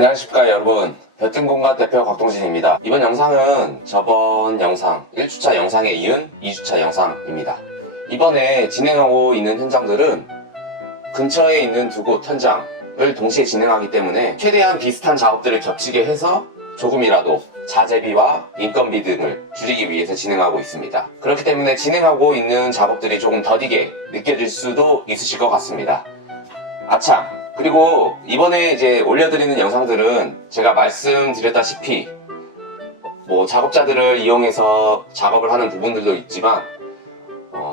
안녕하십니까 여러분, 볕뜬공간 대표 곽동진입니다. 이번 영상은 저번 영상 1주차 영상에 이은 2주차 영상입니다. 이번에 진행하고 있는 현장들은 근처에 있는 두 곳 현장을 동시에 진행하기 때문에 최대한 비슷한 작업들을 겹치게 해서 조금이라도 자재비와 인건비 등을 줄이기 위해서 진행하고 있습니다. 그렇기 때문에 진행하고 있는 작업들이 조금 더디게 느껴질 수도 있으실 것 같습니다. 아참, 그리고 이번에 이제 올려드리는 영상들은 제가 말씀드렸다시피 작업자들을 이용해서 작업을 하는 부분들도 있지만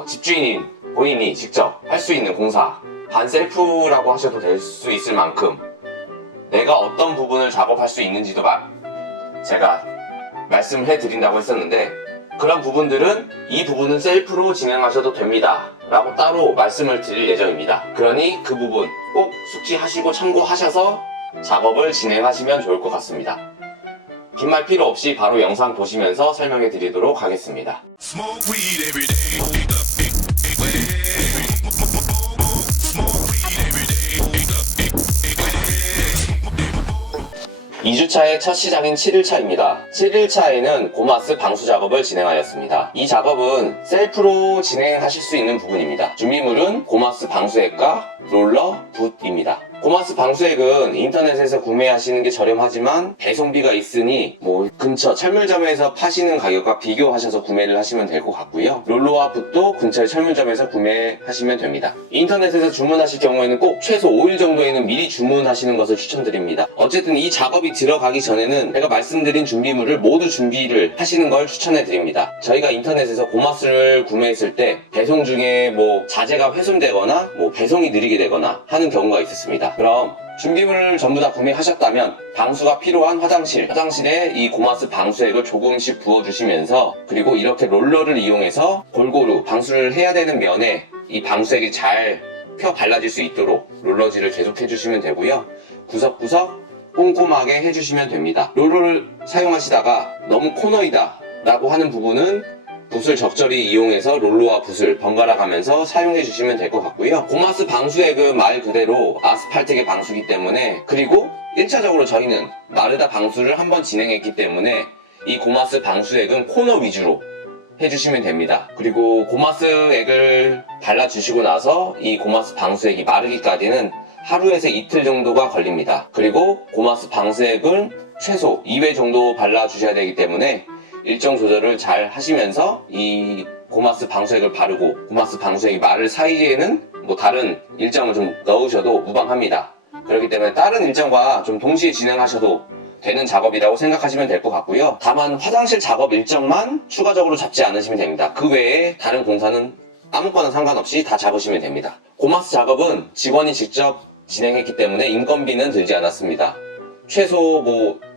집주인인 본인이 직접 할 수 있는 공사, 반셀프라고 하셔도 될 수 있을 만큼 내가 어떤 부분을 작업할 수 있는지도 제가 말씀을 해드린다고 했었는데, 그런 부분들은 이 부분은 셀프로 진행하셔도 됩니다 라고 따로 말씀을 드릴 예정입니다. 그러니 그 부분 꼭 숙지하시고 참고하셔서 작업을 진행하시면 좋을 것 같습니다. 긴 말 필요 없이 바로 영상 보시면서 설명해 드리도록 하겠습니다. 2주차의 첫 시작인 7일차입니다. 7일차에는 고마스 방수 작업을 진행하였습니다. 이 작업은 셀프로 진행하실 수 있는 부분입니다. 준비물은 고마스 방수액과 롤러, 붓입니다. 고마스 방수액은 인터넷에서 구매하시는 게 저렴하지만 배송비가 있으니 근처 철물점에서 파시는 가격과 비교하셔서 구매를 하시면 될 것 같고요. 롤러와 붓도 근처의 철물점에서 구매하시면 됩니다. 인터넷에서 주문하실 경우에는 꼭 최소 5일 정도에는 미리 주문하시는 것을 추천드립니다. 어쨌든 이 작업이 들어가기 전에는 제가 말씀드린 준비물을 모두 준비를 하시는 걸 추천해 드립니다. 저희가 인터넷에서 고마스를 구매했을 때 배송 중에 자재가 훼손되거나 배송이 느리게 되거나 하는 경우가 있었습니다. 그럼 준비물을 전부 다 구매하셨다면 방수가 필요한 화장실에 이 고마스 방수액을 조금씩 부어주시면서, 그리고 이렇게 롤러를 이용해서 골고루 방수를 해야 되는 면에 이 방수액이 잘 펴 발라질 수 있도록 롤러질을 계속 해주시면 되고요. 구석구석 꼼꼼하게 해주시면 됩니다. 롤러를 사용하시다가 너무 코너이다 라고 하는 부분은 붓을 적절히 이용해서 롤러와 붓을 번갈아 가면서 사용해 주시면 될 것 같고요. 고마스 방수액은 말 그대로 아스팔트계 방수기 때문에, 그리고 1차적으로 저희는 마르다 방수를 한번 진행했기 때문에 이 고마스 방수액은 코너 위주로 해주시면 됩니다. 그리고 고마스액을 발라주시고 나서 이 고마스 방수액이 마르기까지는 하루에서 이틀 정도가 걸립니다. 그리고 고마스 방수액을 최소 2회 정도 발라주셔야 되기 때문에 일정 조절을 잘 하시면서 이 고마스 방수액을 바르고 고마스 방수액이 마를 사이에는 다른 일정을 좀 넣으셔도 무방합니다. 그렇기 때문에 다른 일정과 좀 동시에 진행하셔도 되는 작업이라고 생각하시면 될 것 같고요. 다만 화장실 작업 일정만 추가적으로 잡지 않으시면 됩니다. 그 외에 다른 공사는 아무거나 상관없이 다 잡으시면 됩니다. 고마스 작업은 직원이 직접 진행했기 때문에 인건비는 들지 않았습니다. 최소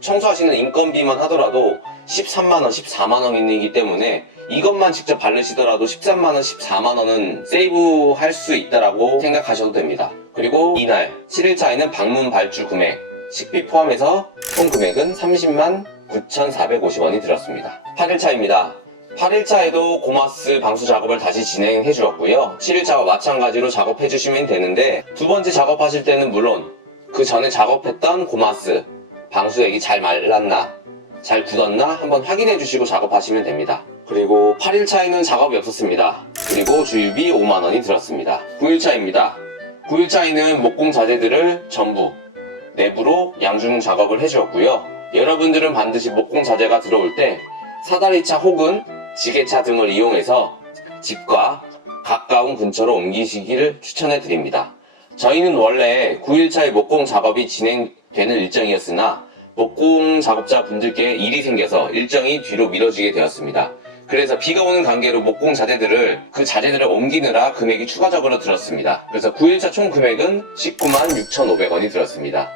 청소하시는 인건비만 하더라도 13만원, 14만원이기 때문에 이것만 직접 바르시더라도 13만원, 14만원은 세이브 할 수 있다라고 생각하셔도 됩니다. 그리고 이날 7일차에는 방문 발주 금액, 식비 포함해서 총 금액은 30만 9,450원이 들었습니다. 8일차입니다. 8일차에도 고마스 방수 작업을 다시 진행해 주었고요. 7일차와 마찬가지로 작업해 주시면 되는데, 두 번째 작업하실 때는 물론 그 전에 작업했던 고마스 방수액이 잘 말랐나, 잘 굳었나 한번 확인해 주시고 작업하시면 됩니다. 그리고 8일차에는 작업이 없었습니다. 그리고 주유비 5만원이 들었습니다. 9일차입니다. 9일차에는 목공 자재들을 전부 내부로 양중 작업을 해주었고요. 여러분들은 반드시 목공 자재가 들어올 때 사다리차 혹은 지게차 등을 이용해서 집과 가까운 근처로 옮기시기를 추천해 드립니다. 저희는 원래 9일차에 목공 작업이 진행되는 일정이었으나 목공 작업자 분들께 일이 생겨서 일정이 뒤로 미뤄지게 되었습니다. 그래서 비가 오는 관계로 목공 자재들을 옮기느라 금액이 추가적으로 들었습니다. 그래서 9일차 총 금액은 19만 6,500원이 들었습니다.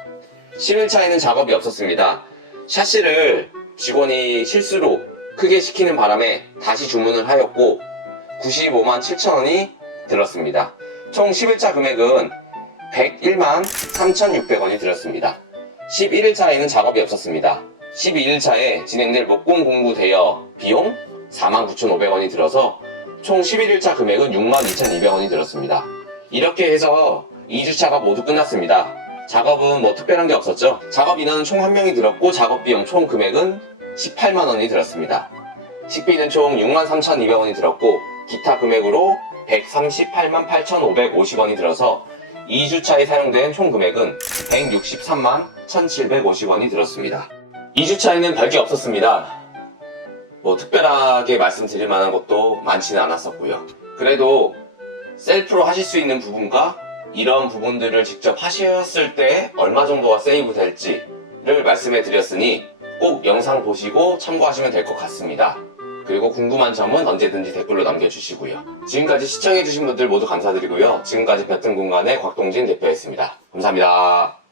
10일차에는 작업이 없었습니다. 샤시를 직원이 실수로 크게 시키는 바람에 다시 주문을 하였고 95만 7천원이 들었습니다. 총 11차 금액은 101만 3,600원이 들었습니다. 11일차에는 작업이 없었습니다. 12일차에 진행될 목공 공구 대여 비용 49,500원이 들어서 총 11일차 금액은 62,200원이 들었습니다. 이렇게 해서 2주차가 모두 끝났습니다. 작업은 뭐 특별한 게 없었죠. 작업 인원은 총 1명이 들었고 작업 비용 총 금액은 18만원이 들었습니다. 식비는 총 63,200원이 들었고 기타 금액으로 138만 8,550원이 들어서 2주차에 사용된 총 금액은 163만 1,750원이 들었습니다. 2주차에는 별게 없었습니다. 뭐 특별하게 말씀드릴 만한 것도 많지는 않았었고요. 그래도 셀프로 하실 수 있는 부분과 이런 부분들을 직접 하셨을 때 얼마 정도가 세이브 될지를 말씀해 드렸으니 꼭 영상 보시고 참고하시면 될 것 같습니다. 그리고 궁금한 점은 언제든지 댓글로 남겨주시고요. 지금까지 시청해주신 분들 모두 감사드리고요. 지금까지 볕든 공간의 곽동진 대표였습니다. 감사합니다.